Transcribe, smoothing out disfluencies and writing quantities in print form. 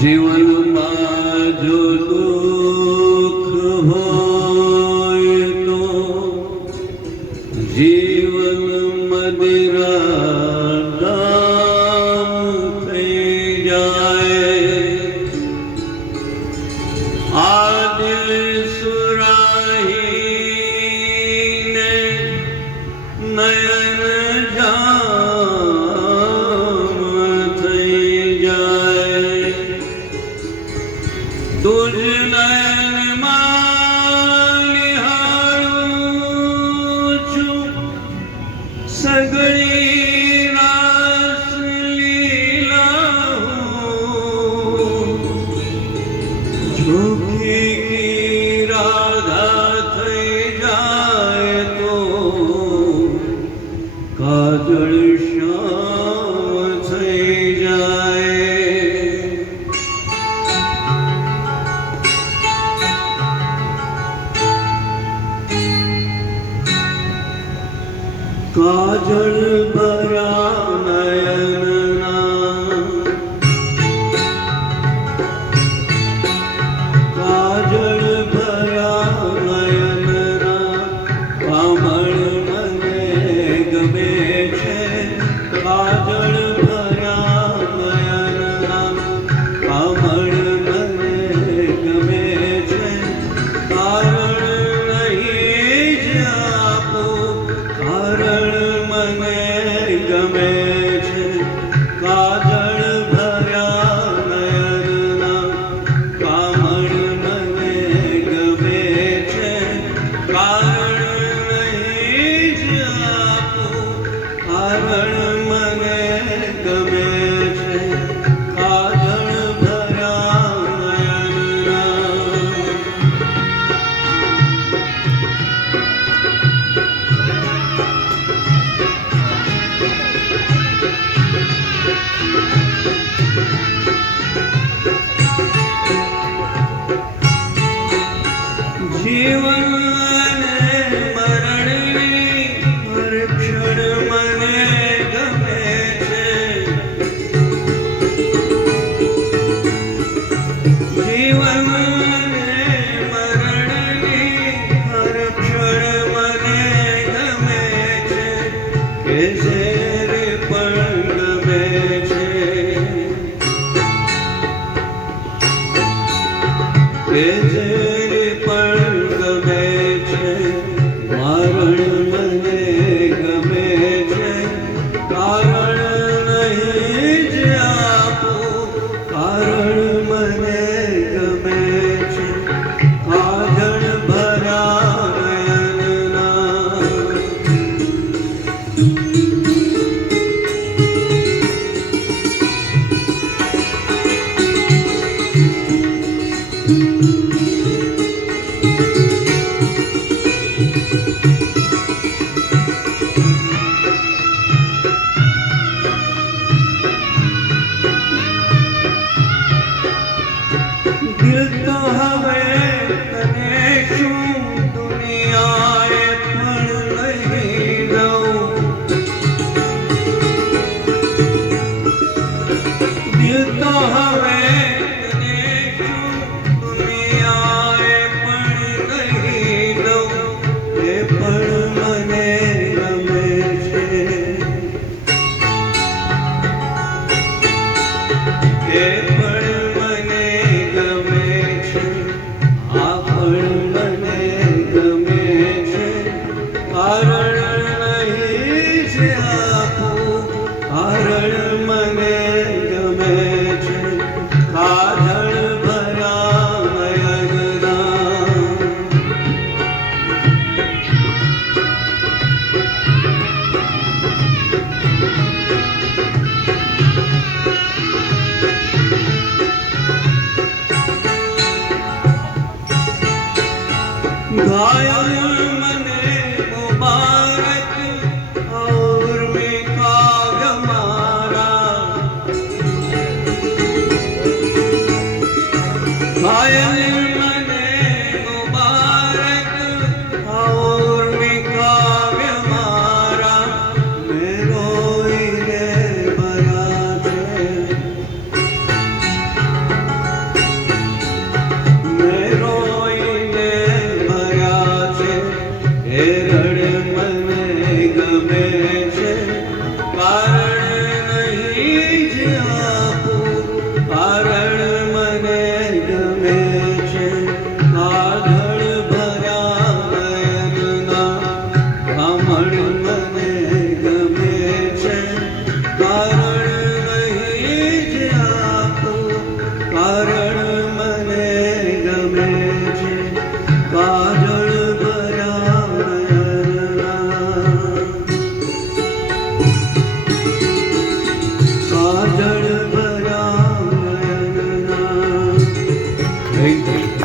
જીવનમાં જો દુઃખ હોય તો જીવન મદિરાધામ થઈ જાય. આ દિલ સુરાહીને નયન જામ થઈ જાય. તુજ નયનમાં નિહાળું છું સગળી રાસ લીલા. ઝૂકી રાધા થઈ જાય તો કાજળ શ્યામ થઈ જાય. કાજલ ભર્યા નયનના કાજલ ભર્યા નયનના કમળ મને ગમે છે. કાજલ ભર્યા નયનના કમળ મને ગમે છે. કારણ નહીં જ આપો કારણ મને ગમે છે. કાજળ ભર્યા નયનના કમળ મને ગમે છે. કારણ નહીં જ આપો કારણ મને ગમે છે. કાજળ ભર્યા નયનના જીવન અને મરણની હર ક્ષણ મને ગમે છે. જીવન અને મરણની હર ક્ષણ મને ગમે છે. કે ઝેર પણ ગમે છે. કે ઝેર પણ ગમે છે. મરણ મને ગમે છે. કારણ નહીં જ આપો કારણ મને ગમે છે. કાજળ ભર્યા નયનના દિલ તો હવે તને શું દુનિયાએ પણ નહીં દઉં. દિલ તો હવે તને શું દુનિયાએ પણ નહીં દઉં. એ પણ મને ગમે છે. એ પણ મને ગમે છે. આ પણ મને ગમે છે. કારણ નહીં જ આપો કારણ મને ગમે છે. કાજળ ભર્યા નયનના घायल मने मुबारक और में काव्य मारा. Thank you